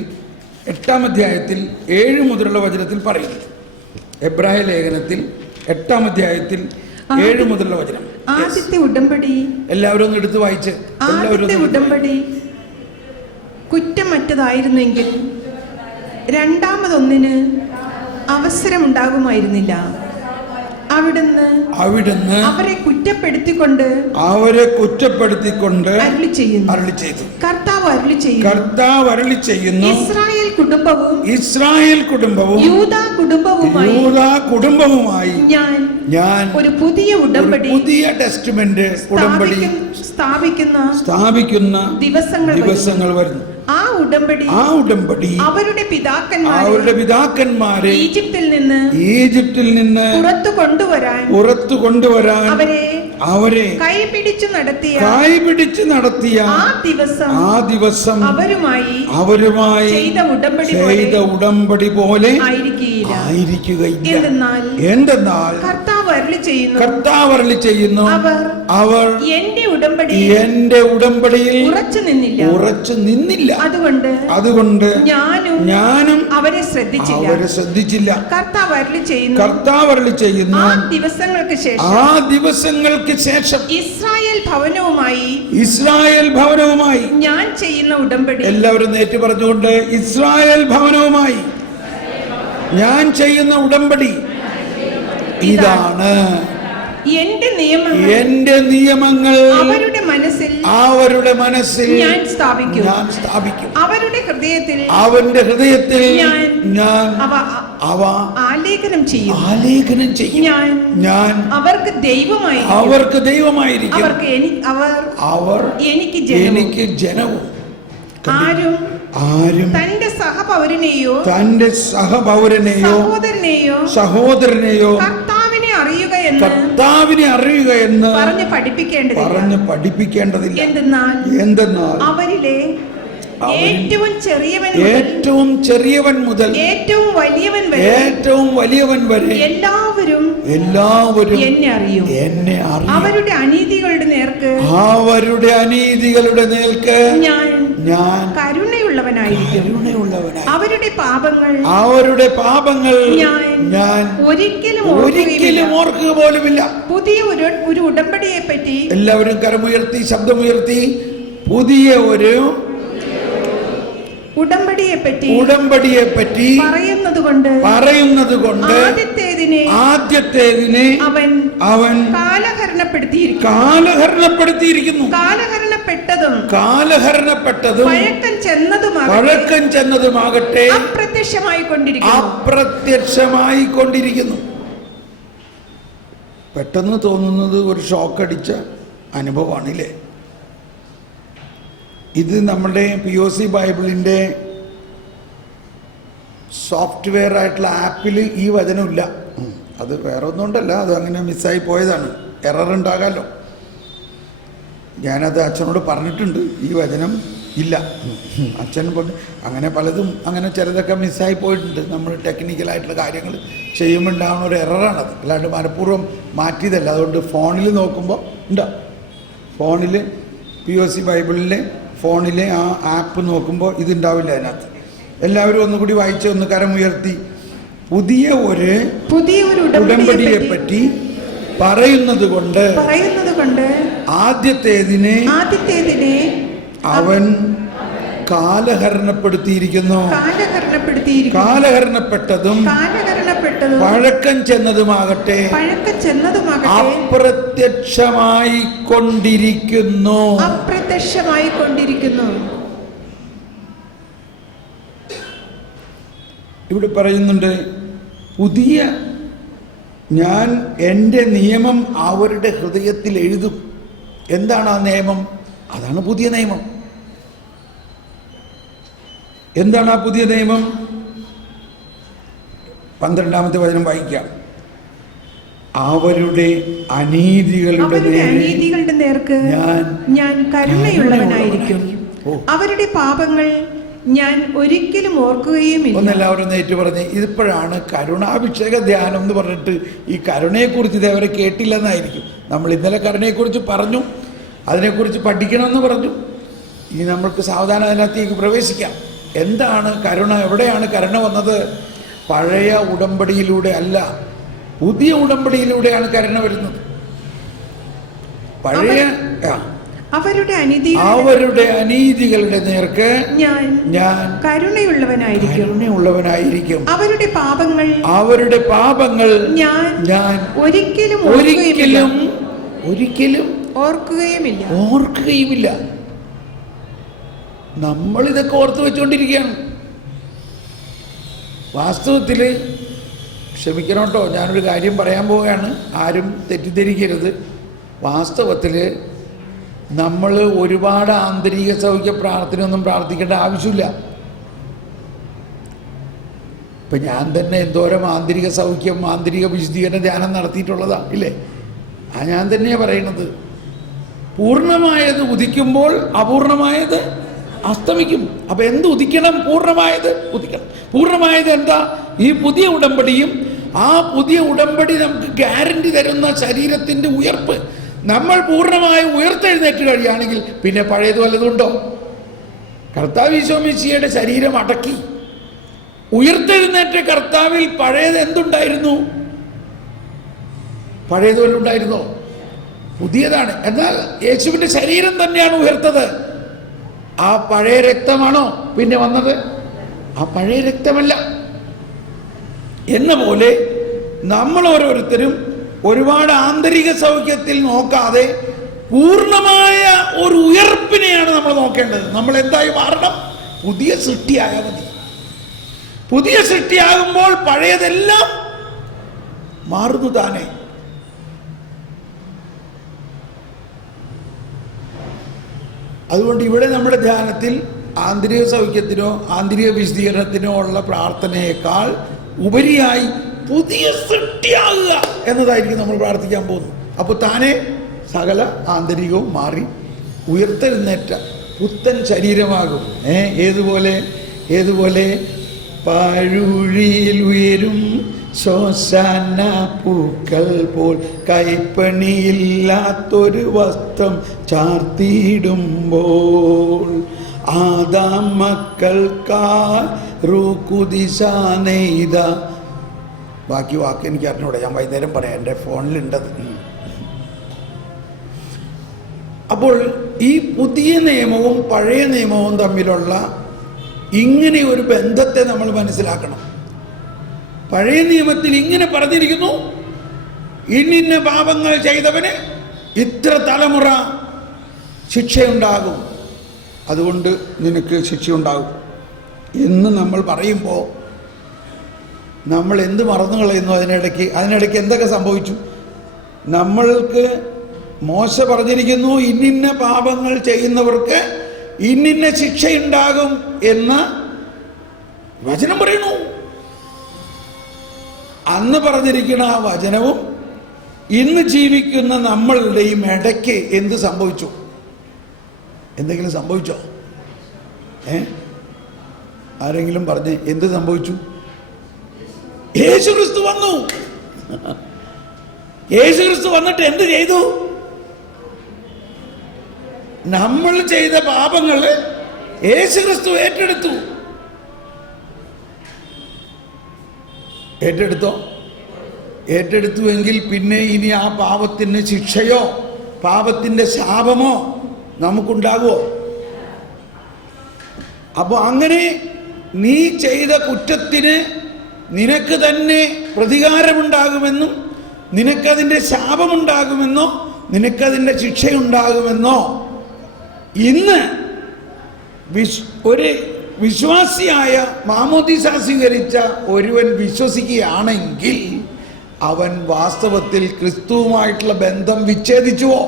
8-ാം അധ്യായത്തിൽ 7 മുതലുള്ള വചനത്തിൽ പറയുന്നത്. എബ്രായ ലേഖനത്തിൽ 8-ാം അധ്യായത്തിൽ 7 മുതലുള്ള വചനം. ആദ്യത്തെ ഉടമ്പടി എല്ലാവരും ഒന്ന് എടുത്ത് വായിച്ച്. ആദ്യത്തെ ഉടമ്പടി കുറ്റമറ്റതായിരുന്നെങ്കിൽ രണ്ടാമതൊന്നിന് അവസരമുണ്ടാകുമായിരുന്നില്ല. അവിടുന്ന് അവരെ കുറ്റപ്പെടുത്തിക്കൊണ്ട് അരുളി ചെയ്തു. കർത്താവ് അരുളി ചെയ്യുന്നു, ഇസ്രായേൽ കുടുംബവും യൂദാ കുടുംബവുമായി ഞാൻ ഒരു പുതിയ ഉടമ്പടി, പുതിയ ടെസ്റ്റ്മെന്റ് ഉടമ്പടി സ്ഥാപിക്കുന്ന ദിവസങ്ങൾ വരുന്നു. ആ ഉടമ്പടി അവരുടെ പിതാക്കന്മാരെ ഈജിപ്തിൽ നിന്ന് പുറത്തു കൊണ്ടുവരാൻ അവരെ കൈപിടിച്ചു നടത്തിയ ആ ദിവസം അവരുമായി ചെയ്ത ഉടമ്പടി പോലെ ആയിരിക്കുകയില്ല. എന്തെന്നാൽ കർത്താവ് അരുളി ചെയ്യുന്നു, അവർ എന്റെ ഉടമ്പടിയിൽ ഉറച്ചു നിന്നില്ല. അതുകൊണ്ട് ഞാനും അവരെ ശ്രദ്ധിച്ചില്ല. കർത്താവ് അരുളി ചെയ്യുന്നു, ആ ദിവസങ്ങൾക്ക് ശേഷം ഇസ്രായേൽ ഭവനവുമായി ഞാൻ ചെയ്യുന്ന ഉടമ്പടി. എല്ലാവരും നേറ്റ് പറഞ്ഞുകൊണ്ട്, ഇസ്രായേൽ ഭവനവുമായി ഞാൻ ചെയ്യുന്ന ഉടമ്പടി ഇതാണ്. എന്റെ നിയമങ്ങൾ അവരുടെ മനസ്സിൽ ഞാൻ സ്ഥാപിക്കും. അവരുടെ ഹൃദയത്തിൽ ഞാൻ അവ ആലേഖനം ചെയ്യും. ഞാൻ അവർക്ക് ദൈവമായിരിക്കും. അവർ എനിക്ക് ജനവും. ആരും തന്റെ സഹപൗരനെയോ സഹോദരനെയോ കർത്താവിനെ അറിയുക എന്ന് പറഞ്ഞ് പഠിപ്പിക്കേണ്ടതില്ല. എന്തെന്നാൽ അവരിലെ ഏറ്റവും ചെറിയവൻ മുതൽ ഏറ്റവും വലിയവൻ വരെ എല്ലാവരും എന്നെ അറിയും. അവരുടെ അനീതികളുടെ നേർക്ക് ഞാൻ കരുണയുള്ളവനായിരിക്കും. അവരുടെ പാപങ്ങൾ ഞാൻ ഒരിക്കലും ഓർക്കുക പോലുമില്ല. പുതിയ ഒരു ഉടമ്പടിയെ പറ്റി എല്ലാവരും കരമുയർത്തി ശബ്ദമുയർത്തി പുതിയ ഒരു ഉടമ്പടിയെ പറ്റി പറയുന്നത് കൊണ്ട് ആദ്യത്തേതിനെ അവൻ കാലഹരണപ്പെടുത്തിയിരിക്കുന്നു. കാലഹരണപ്പെട്ടതും പഴക്കം ചെന്നതുമാകട്ടെ അപ്രത്യക്ഷമായിക്കൊണ്ടിരിക്കുന്നു. പെട്ടെന്ന് തോന്നുന്നത് ഒരു ഷോക്കടിച്ച അനുഭവമാണില്ലേ? ഇത് നമ്മുടെ POC ബൈബിളിൻ്റെ സോഫ്റ്റ്വെയർ ആയിട്ടുള്ള ആപ്പിൽ ഈ വചനമില്ല. അത് വേറെ ഒന്നും കൊണ്ടല്ല, അത് അങ്ങനെ മിസ്സായി പോയതാണ്. എറർ ഉണ്ടാകാമല്ലോ. ഞാനത് അച്ഛനോട് പറഞ്ഞിട്ടുണ്ട്, ഈ വചനം ഇല്ല. അച്ഛൻ അങ്ങനെ പലതും അങ്ങനെ ചിലതൊക്കെ മിസ്സായി പോയിട്ടുണ്ട്. നമ്മൾ ടെക്നിക്കലായിട്ടുള്ള കാര്യങ്ങൾ ചെയ്യുമ്പോൾ ഉണ്ടാകുന്ന ഒരു എററാണത്, അല്ലാണ്ട് മനഃപൂർവ്വം മാറ്റിയതല്ല. അതുകൊണ്ട് ഫോണിൽ നോക്കുമ്പോൾ ഉണ്ടോ, ഫോണിൽ POC ബൈബിളിലെ ഫോണിലെ ആ ആപ്പ് നോക്കുമ്പോൾ ഇതുണ്ടാവില്ല. അതിനകത്ത് എല്ലാവരും ഒന്നുകൂടി വായിച്ച് ഒന്ന് കരമുയർത്തി പുതിയ ഒരു ഉടമ്പടിയെ പറ്റി പറയുന്നത് കൊണ്ട് ആദ്യത്തേതിനെ അവൻ കാലഹരണപ്പെടുത്തിയിരിക്കുന്നു. കാലഹരണപ്പെട്ടതും പഴക്കം ചെന്നതുമാകട്ടെ അപ്രത്യക്ഷമായി കൊണ്ടിരിക്കുന്നു. ഇവിടെ പറയുന്നുണ്ട്, പുതിയ ഞാൻ എൻ്റെ നിയമം അവരുടെ ഹൃദയത്തിൽ എഴുതും. എന്താണ് ആ നിയമം? അതാണ് പുതിയ നിയമം. എന്താണ് ആ പുതിയ നിയമം? 12-ാമത്തെ വചനം വായിക്കാം. അവരുടെ അനീതികളുടെ നേർക്ക് ഞാൻ കരുണയുള്ളവനായിരിക്കും, അവരുടെ പാപങ്ങൾ ഞാൻ ഒരിക്കലും ഓർക്കുകയുമില്ല. ഒന്നെല്ലാവരും ഏറ്റു പറഞ്ഞ്, ഇതിപ്പോഴാണ് കരുണാഭിഷേക ധ്യാനം എന്ന് പറഞ്ഞിട്ട് ഈ കരുണയെക്കുറിച്ച് ഇതേവരെ കേട്ടില്ലെന്നായിരിക്കും. നമ്മൾ ഇന്നലെ കരുണയെക്കുറിച്ച് പറഞ്ഞു, അതിനെക്കുറിച്ച് പഠിക്കണമെന്ന് പറഞ്ഞു. ഇനി നമ്മൾക്ക് സാവധാനം അതിനകത്തേക്ക് പ്രവേശിക്കാം. എന്താണ് കരുണ? എവിടെയാണ് കരുണ വന്നത്? പഴയ ഉടമ്പടിയിലൂടെ അല്ല, പുതിയ ഉടമ്പടിയിലൂടെയാണ് കരുണ വരുന്നത്. പഴയ അവരുടെ അനീതികളുടെ നേർക്ക് ഞാൻ കരുണയുള്ളവനായിരിക്കും, അവരുടെ പാപങ്ങൾ ഞാൻ ഒരിക്കലും ഓർക്കുകയുമില്ല. നമ്മളിതൊക്കെ ഓർത്ത് വെച്ചുകൊണ്ടിരിക്കുകയാണ്. വാസ്തവത്തിൽ ക്ഷമിക്കണം കേട്ടോ, ഞാനൊരു കാര്യം പറയാൻ പോവുകയാണ്, ആരും തെറ്റിദ്ധരിക്കരുത്. വാസ്തവത്തിൽ നമ്മൾ ഒരുപാട് ആന്തരിക സൗഖ്യ പ്രാർത്ഥനയൊന്നും പ്രാർത്ഥിക്കേണ്ട ആവശ്യമില്ല. ഇപ്പം ഞാൻ തന്നെ എന്തോരം ആന്തരിക സൗഖ്യം, ആന്തരിക വിശുദ്ധീകരണ ധ്യാനം നടത്തിയിട്ടുള്ളതാ ഇല്ലേ? ഞാൻ തന്നെയാണ് പറയണത്. പൂർണ്ണമായത് ഉദിക്കുമ്പോൾ അപൂർണമായത് അസ്തമിക്കും. അപ്പം എന്ത് ഉദിക്കണം? പൂർണ്ണമായത് ഉദിക്കണം. പൂർണ്ണമായത് എന്താ? ഈ പുതിയ ഉടമ്പടിയും ആ പുതിയ ഉടമ്പടി നമുക്ക് ഗ്യാരണ്ടി തരുന്ന ശരീരത്തിൻ്റെ ഉയർപ്പ്. നമ്മൾ പൂർണ്ണമായി ഉയർത്തെഴുന്നേറ്റ് കഴിയുകയാണെങ്കിൽ പിന്നെ പഴയത് വല്ലതുണ്ടോ? കർത്താവ് ഈശോ മിശിഹയുടെ ശരീരം അടക്കി ഉയർത്തെഴുന്നേറ്റ കർത്താവിൽ പഴയത് എന്തുണ്ടായിരുന്നു? പഴയത് വല്ലതും ഉണ്ടായിരുന്നോ? പുതിയതാണ്. എന്നാൽ യേശുവിൻ്റെ ശരീരം തന്നെയാണ് ഉയർത്തത്. ആ പഴയ രക്തമാണോ പിന്നെ വന്നത്? ആ പഴയ രക്തമല്ല. എന്ന പോലെ നമ്മൾ ഓരോരുത്തരും ഒരുപാട് ആന്തരിക സൗഖ്യത്തിൽ നോക്കാതെ പൂർണ്ണമായ ഒരു ഉയർപ്പിനെയാണ് നമ്മൾ നോക്കേണ്ടത്. നമ്മൾ എന്തായി മാറണം? പുതിയ സൃഷ്ടിയായാൽ മതി. പുതിയ സൃഷ്ടിയാകുമ്പോൾ പഴയതെല്ലാം മാറുന്നു താനെ. അതുകൊണ്ട് ഇവിടെ നമ്മുടെ ധ്യാനത്തിൽ ആന്തരിക സൗഖ്യത്തിനോ ആന്തരിക വിശദീകരണത്തിനോ ഉള്ള പ്രാർത്ഥനയേക്കാൾ ഉപരിയായി പുതിയ സൃഷ്ടിയാകുക എന്നതായിരിക്കും നമ്മൾ പ്രാർത്ഥിക്കാൻ പോകുന്നത്. അപ്പോൾ താനെ സകല ആന്തരികവും മാറി ഉയർത്തെഴുന്നേറ്റ പുത്തൻ ശരീരമാകും. ഏതുപോലെ പഴുഴിയിൽ ഉയരും ശോശാന പൂക്കൾ പോൽ കൈപ്പണിയില്ലാത്തൊരു വസ്ത്രം ചാർത്തിയിടുമ്പോൾ ആദാം മക്കൾക്കാൽ റൂകുദിശ നെയ്ത. ബാക്കി വാക്ക് എനിക്ക് അറിഞ്ഞൂടെ, ഞാൻ വൈകുന്നേരം പറയാം, എൻ്റെ ഫോണിലുണ്ടത്. അപ്പോൾ ഈ പുതിയ നിയമവും പഴയ നിയമവും തമ്മിലുള്ള ഇങ്ങനെ ഒരു ബന്ധത്തെ നമ്മൾ മനസ്സിലാക്കണം. പഴയ നിയമത്തിൽ ഇങ്ങനെ പറഞ്ഞിരിക്കുന്നു, ഇന്നിന്ന പാപങ്ങൾ ചെയ്തവന് ഇത്ര തലമുറ ശിക്ഷയുണ്ടാകും, അതുകൊണ്ട് നിനക്ക് ശിക്ഷയുണ്ടാകും എന്ന് നമ്മൾ പറയുമ്പോൾ നമ്മൾ എന്ത് മറന്നു കളയുന്നു? അതിനിടയ്ക്ക് എന്തൊക്കെ സംഭവിച്ചു? നമ്മൾക്ക് മോശ പറഞ്ഞിരിക്കുന്നു, ഇന്നിന്ന പാപങ്ങൾ ചെയ്യുന്നവർക്ക് ഇന്നിന്ന ശിക്ഷയുണ്ടാകും എന്ന് വചനം പറയുന്നു. അന്ന് പറഞ്ഞിരിക്കുന്ന ആ വചനവും ഇന്ന് ജീവിക്കുന്ന നമ്മളുടെയും ഇടയ്ക്ക് എന്ത് സംഭവിച്ചു? എന്തെങ്കിലും സംഭവിച്ചോ? ആരെങ്കിലും പറഞ്ഞ് എന്ത് സംഭവിച്ചു? യേശുക്രിസ്തു വന്നു. യേശുക്രിസ്തു വന്നിട്ട് എന്ത് ചെയ്തു? നമ്മൾ ചെയ്ത പാപങ്ങൾ യേശുക്രിസ്തു ഏറ്റെടുത്തു. ഏറ്റെടുത്തോ? ഏറ്റെടുത്തുവെങ്കിൽ പിന്നെ ഇനി ആ പാപത്തിന് ശിക്ഷയോ പാപത്തിൻ്റെ ശാപമോ നമുക്കുണ്ടാകുമോ? അപ്പോൾ അങ്ങനെ നീ ചെയ്ത കുറ്റത്തിന് നിനക്ക് തന്നെ പ്രതികാരമുണ്ടാകുമെന്നും നിനക്കതിൻ്റെ ശാപമുണ്ടാകുമെന്നോ നിനക്കതിൻ്റെ ശിക്ഷയുണ്ടാകുമെന്നോ ഇന്ന് ഒരു വിശ്വാസിയായ മാമോദീസ സ്വീകരിച്ച ഒരുവൻ വിശ്വസിക്കുകയാണെങ്കിൽ അവൻ വാസ്തവത്തിൽ ക്രിസ്തുവുമായിട്ടുള്ള ബന്ധം വിച്ഛേദിച്ചുവോ?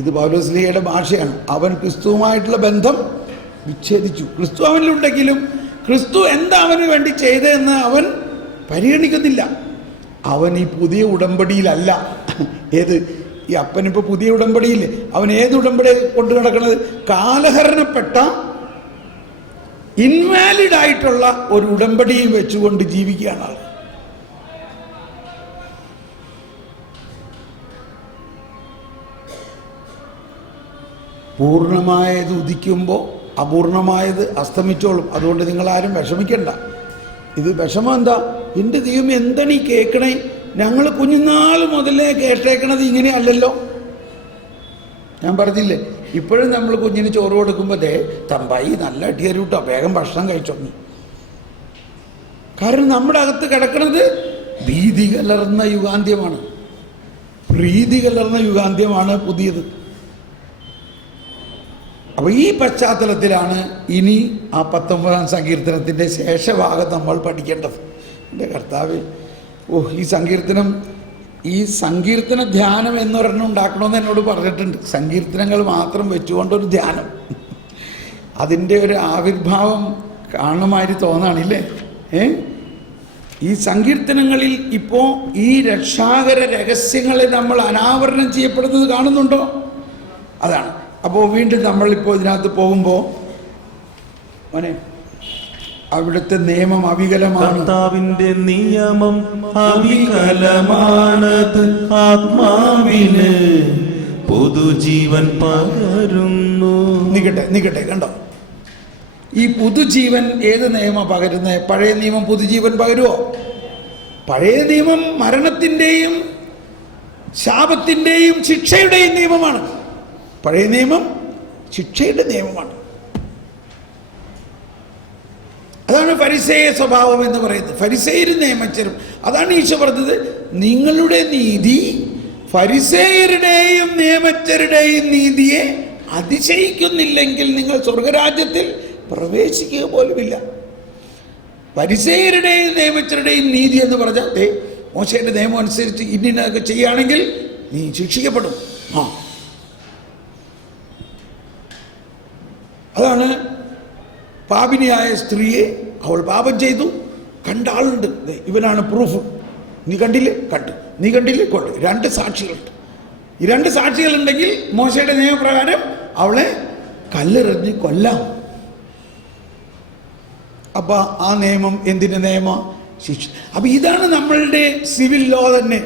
ഇത് പൗലോസ്ലീഹയുടെ ഭാഷയാണ്. അവൻ ക്രിസ്തുവുമായിട്ടുള്ള ബന്ധം വിച്ഛേദിച്ചു. ക്രിസ്തു അവനിലുണ്ടെങ്കിലും ക്രിസ്തു എന്താ അവന് വേണ്ടി ചെയ്തതെന്ന് അവൻ പരിഗണിക്കുന്നില്ല. അവൻ ഈ പുതിയ ഉടമ്പടിയിലല്ല. ഏത് ഈ അപ്പനിപ്പോൾ പുതിയ ഉടമ്പടിയില്ലേ? അവൻ ഏത് ഉടമ്പടി കൊണ്ട് നടക്കുന്നത്? കാലഹരണപ്പെട്ട ഇൻവാലിഡ് ആയിട്ടുള്ള ഒരു ഉടമ്പടിയും വെച്ചുകൊണ്ട് ജീവിക്കുകയാണ് ആൾ. പൂർണ്ണമായത് ഉദിക്കുമ്പോൾ അപൂർണമായത് അസ്തമിച്ചോളും. അതുകൊണ്ട് നിങ്ങളാരും വിഷമിക്കണ്ട. ഇത് വിഷമം എന്താ? എൻ്റെ ദൈവം എന്താണ് ഈ കേൾക്കണേ? ഞങ്ങൾ കുഞ്ഞുനാൾ മുതലേ കേട്ടേക്കണത് ഇങ്ങനെയല്ലല്ലോ. ഞാൻ പറഞ്ഞില്ലേ, ഇപ്പോഴും നമ്മൾ കുഞ്ഞിന് ചോറ് കൊടുക്കുമ്പോൾ തമ്പായി നല്ല അടിയരൂട്ടോ, വേഗം ഭക്ഷണം കഴിച്ചോന്നി. കാരണം നമ്മുടെ അകത്ത് കിടക്കുന്നത് ഭീതി കലർന്ന യുഗാന്ത്യമാണ്, പ്രീതി കലർന്ന യുഗാന്ത്യമാണ് പുതിയത്. അപ്പോൾ ഈ പശ്ചാത്തലത്തിലാണ് ഇനി ആ 19-ാം സങ്കീർത്തനത്തിൻ്റെ ശേഷഭാഗം നമ്മൾ പഠിക്കേണ്ടത്. എൻ്റെ കർത്താവ്, ഈ സങ്കീർത്തന ധ്യാനം എന്നൊരെണ്ണം ഉണ്ടാക്കണമെന്ന് എന്നോട് പറഞ്ഞിട്ടുണ്ട്. സങ്കീർത്തനങ്ങൾ മാത്രം വെച്ചുകൊണ്ടൊരു ധ്യാനം, അതിൻ്റെ ഒരു ആവിർഭാവം കാണുമാതിരി തോന്നാണില്ലേ? ഈ സങ്കീർത്തനങ്ങളിൽ ഇപ്പോൾ ഈ രക്ഷാകര രഹസ്യങ്ങളെ നമ്മൾ അനാവരണം ചെയ്യപ്പെടുന്നത് കാണുന്നുണ്ടോ? അതാണ്. അപ്പോൾ വീണ്ടും നമ്മളിപ്പോൾ ഇതിനകത്ത് പോകുമ്പോൾ അവിടുത്തെ നിയമം അവികലമാണ്. കർത്താവിന്റെ നിയമം അവികലമാണത്, ആത്മാവിന് പുതുജീവൻ പകരുന്നു. നിക്കട്ടെ കണ്ടോ? ഈ പുതുജീവൻ ഏത് നിയമം പകരുന്നത്? പഴയ നിയമം പുതുജീവൻ പകരുമോ? പഴയ നിയമം മരണത്തിൻ്റെയും ശാപത്തിൻ്റെയും ശിക്ഷയുടെയും നിയമമാണ്. പഴയ നിയമം ശിക്ഷയുടെ നിയമമാണ്. അതാണ് ഫരിസേയ സ്വഭാവം എന്ന് പറയുന്നത്. ഫരിസേയരും നിയമജ്ഞരും. അതാണ് ഈശോ പറഞ്ഞത്, നിങ്ങളുടെ നീതി ഫരിസേയരുടെയും നിയമജ്ഞരുടെയും നീതിയെ അതിശയിക്കുന്നില്ലെങ്കിൽ നിങ്ങൾ സ്വർഗരാജ്യത്തിൽ പ്രവേശിക്കുക പോലുമില്ല. ഫരിസേയരുടെയും നിയമജ്ഞരുടെയും നീതി എന്ന് പറഞ്ഞാൽ മോശയുടെ നിയമം അനുസരിച്ച് ഇന്നതൊക്കെ ചെയ്യുകയാണെങ്കിൽ നീ ശിക്ഷിക്കപ്പെടും. അതാണ് പാപിനിയായ സ്ത്രീയെ, അവൾ പാപം ചെയ്തു, കണ്ട ആളുണ്ട്, ഇവനാണ് പ്രൂഫ്. നീ കണ്ടില്ലേ? കണ്ടു. നീ കണ്ടില്ലേ? കൊണ്ട്. 2 സാക്ഷികളുണ്ട്. ഈ 2 സാക്ഷികളുണ്ടെങ്കിൽ മോശയുടെ നിയമപ്രകാരം അവളെ കല്ലെറിഞ്ഞ് കൊല്ലാം. അപ്പം ആ നിയമം എന്തിൻ്റെ നിയമം? ശിക്ഷ. അപ്പം ഇതാണ് നമ്മളുടെ സിവിൽ ലോ തന്നെ.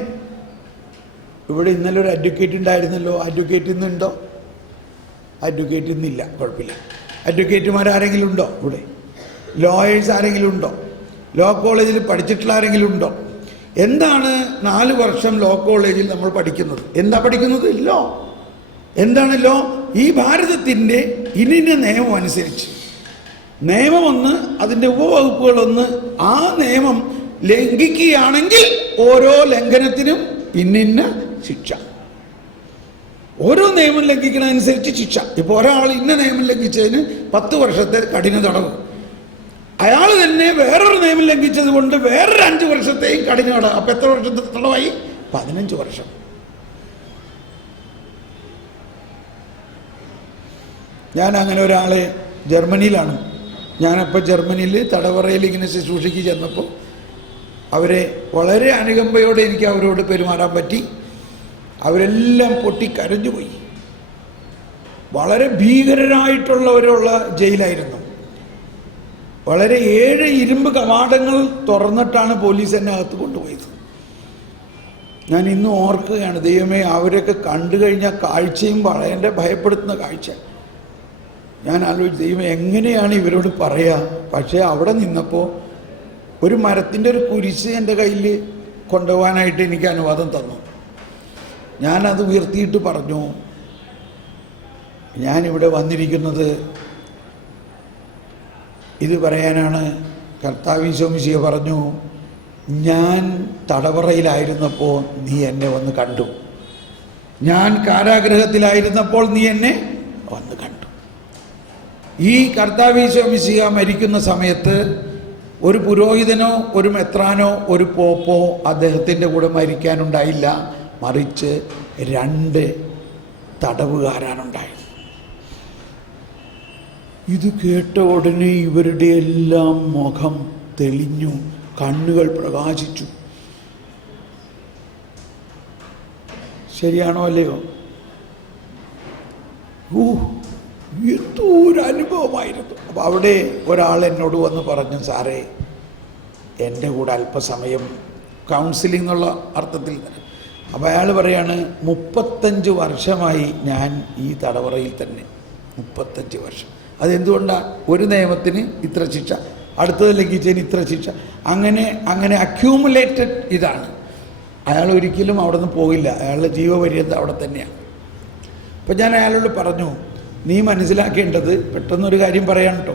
ഇവിടെ ഇന്നലെ ഒരു അഡ്വക്കേറ്റ് ഉണ്ടായിരുന്നല്ലോ. അഡ്വക്കേറ്റ് ഇന്നുണ്ടോ? അഡ്വക്കേറ്റ് ഇന്നില്ല. കുഴപ്പമില്ല. അഡ്വക്കേറ്റുമാരാരെങ്കിലും ഉണ്ടോ ഇവിടെ? ലോയേഴ്സ് ആരെങ്കിലും ഉണ്ടോ? ലോ കോളേജിൽ പഠിച്ചിട്ടുള്ള ആരെങ്കിലും ഉണ്ടോ? എന്താണ് 4 വർഷം ലോ കോളേജിൽ നമ്മൾ പഠിക്കുന്നത്? എന്താ പഠിക്കുന്നത്? ലോ. എന്താണ് ലോ? ഈ ഭാരതത്തിൻ്റെ ഇന്ന നിയമം അനുസരിച്ച് നിയമം ഒന്ന്, അതിൻ്റെ ഉപവകുപ്പുകളൊന്ന്, ആ നിയമം ലംഘിക്കുകയാണെങ്കിൽ ഓരോ ലംഘനത്തിനും ഇന്ന ശിക്ഷ. ഓരോ നിയമം ലംഘിക്കുന്നതനുസരിച്ച് ശിക്ഷ. ഇപ്പോൾ ഒരാൾ ഇന്ന നിയമം ലംഘിച്ചതിന് 10 വർഷത്തെ കഠിന തടവ്, അയാൾ തന്നെ വേറൊരു നിയമം ലംഘിച്ചത് കൊണ്ട് വേറൊരു 5 വർഷത്തെയും കഠിന തടവ്. അപ്പം എത്ര വർഷത്തെ തടവായി? 15 വർഷം. ഞാൻ അങ്ങനെ ഒരാളെ, ജർമ്മനിയിലാണ് ഞാനപ്പോൾ, ജർമ്മനിയിൽ തടവറയിൽ ഇങ്ങനെ ശുശ്രൂഷയ്ക്ക് ചെന്നപ്പോൾ അവരെ വളരെ അനുകമ്പയോടെ എനിക്ക് അവരോട് പെരുമാറാൻ പറ്റി. അവരെല്ലാം പൊട്ടിക്കരഞ്ഞുപോയി. വളരെ ഭീകരരായിട്ടുള്ളവരുള്ള ജയിലായിരുന്നു. വളരെ 7 ഇരുമ്പ് കവാടങ്ങൾ തുറന്നിട്ടാണ് പോലീസ് എന്നെ അകത്ത് കൊണ്ടുപോയത്. ഞാൻ ഇന്നും ഓർക്കുകയാണ്, ദൈവമേ, അവരൊക്കെ കണ്ടു കഴിഞ്ഞ കാഴ്ചയും വളരെ ഭയപ്പെടുത്തുന്ന കാഴ്ച. ഞാൻ ആലോചിച്ചു, ദൈവമേ, എങ്ങനെയാണ് ഇവരോട് പറയുക? പക്ഷേ അവിടെ നിന്നപ്പോൾ ഒരു മരത്തിൻ്റെ ഒരു കുരിശ് എൻ്റെ കയ്യിൽ കൊണ്ടുപോകാനായിട്ട് എനിക്ക് അനുവാദം തന്നു. ഞാനത് ഉയർത്തിയിട്ട് പറഞ്ഞു, ഞാനിവിടെ വന്നിരിക്കുന്നത് ഇത് പറയാനാണ്. കർത്താവ് ഈശോ മിശിഹ പറഞ്ഞു, ഞാൻ തടവറയിലായിരുന്നപ്പോൾ നീ എന്നെ വന്ന് കണ്ടു, ഞാൻ കാരാഗൃഹത്തിലായിരുന്നപ്പോൾ നീ എന്നെ വന്ന് കണ്ടു. ഈ കർത്താവ് ഈശോ മിശിഹ മരിക്കുന്ന സമയത്ത് ഒരു പുരോഹിതനോ ഒരു മെത്രാനോ ഒരു പോപ്പോ അദ്ദേഹത്തിൻ്റെ കൂടെ മരിക്കാനുണ്ടായില്ല, മറിച്ച് 2 തടവുകാരാണുണ്ടായത്. ഇത് കേട്ട ഉടനെ ഇവരുടെ എല്ലാം മുഖം തെളിഞ്ഞു, കണ്ണുകൾ പ്രകാശിച്ചു. ശരിയാണോ അല്ലയോ? എന്തോ ഒരു അനുഭവമായിരുന്നു. അപ്പോൾ അവിടെ ഒരാൾ എന്നോട് വന്ന് പറഞ്ഞു, സാറേ എൻ്റെ കൂടെ അല്പസമയം കൗൺസിലിംഗ് എന്നുള്ള അർത്ഥത്തിൽ തന്നെ. അപ്പോൾ അയാൾ പറയാണ്, 35 വർഷമായി ഞാൻ ഈ തടവറയിൽ തന്നെ. 35 വർഷം. അതെന്തുകൊണ്ടാണ്? ഒരു നിയമത്തിന് ഇത്ര ശിക്ഷ, അടുത്തത് ലംഘിച്ചതിന് ഇത്ര ശിക്ഷ, അങ്ങനെ അക്യൂമുലേറ്റഡ് ഇതാണ്. അയാൾ ഒരിക്കലും അവിടെ നിന്ന് പോകില്ല, അയാളുടെ ജീവപര്യന്തം അവിടെ തന്നെയാണ്. അപ്പം ഞാൻ അയാളോട് പറഞ്ഞു, നീ മനസ്സിലാക്കേണ്ടത്, പെട്ടെന്നൊരു കാര്യം പറയാൻ കേട്ടോ,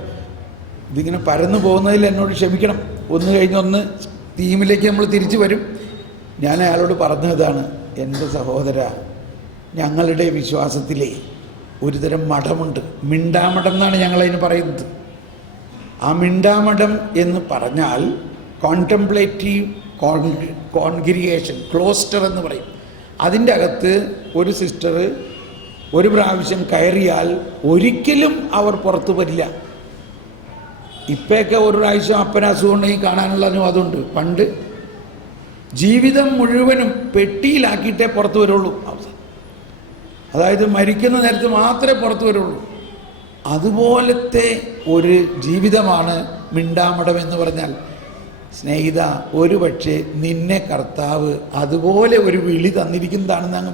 ഇതിങ്ങനെ പരന്നു പോകുന്നതിൽ എന്നോട് ക്ഷമിക്കണം, ഒന്ന് കഴിഞ്ഞൊന്ന് തീമിലേക്ക് നമ്മൾ തിരിച്ചു വരും. ഞാൻ അയാളോട് പറഞ്ഞതാണ്, എൻ്റെ സഹോദര, ഞങ്ങളുടെ വിശ്വാസത്തിലെ ഒരുതരം മഠമുണ്ട്, മിണ്ടാമഠം എന്നാണ് ഞങ്ങളതിന് പറയുന്നത്. ആ മിണ്ടാമഠം എന്ന് പറഞ്ഞാൽ കോൺടെംപ്ലേറ്റീവ് കോൺഗ്രിഗേഷൻ, ക്ലോസ്റ്റർ എന്ന് പറയും. അതിൻ്റെ അകത്ത് ഒരു സിസ്റ്റർ ഒരു പ്രാവശ്യം കയറിയാൽ ഒരിക്കലും അവർ പുറത്തു വരില്ല. ഇപ്പോഴൊക്കെ ഒരു പ്രാവശ്യം അപ്പനസുഖം ഉണ്ടെങ്കിൽ കാണാനുള്ള അനുവാദമുണ്ട്. പണ്ട് ജീവിതം മുഴുവനും പെട്ടിയിലാക്കിയിട്ടേ പുറത്തു വരുള്ളൂ. അതായത് മരിക്കുന്ന നേരത്ത് മാത്രമേ പുറത്തു വരുള്ളൂ. അതുപോലത്തെ ഒരു ജീവിതമാണ് മിണ്ടാമഠം എന്ന് പറഞ്ഞാൽ. സ്നേഹിത, ഒരു പക്ഷേ നിന്നെ കർത്താവ് അതുപോലെ ഒരു വിളി തന്നിരിക്കുന്നതാണെന്ന് അങ്ങ്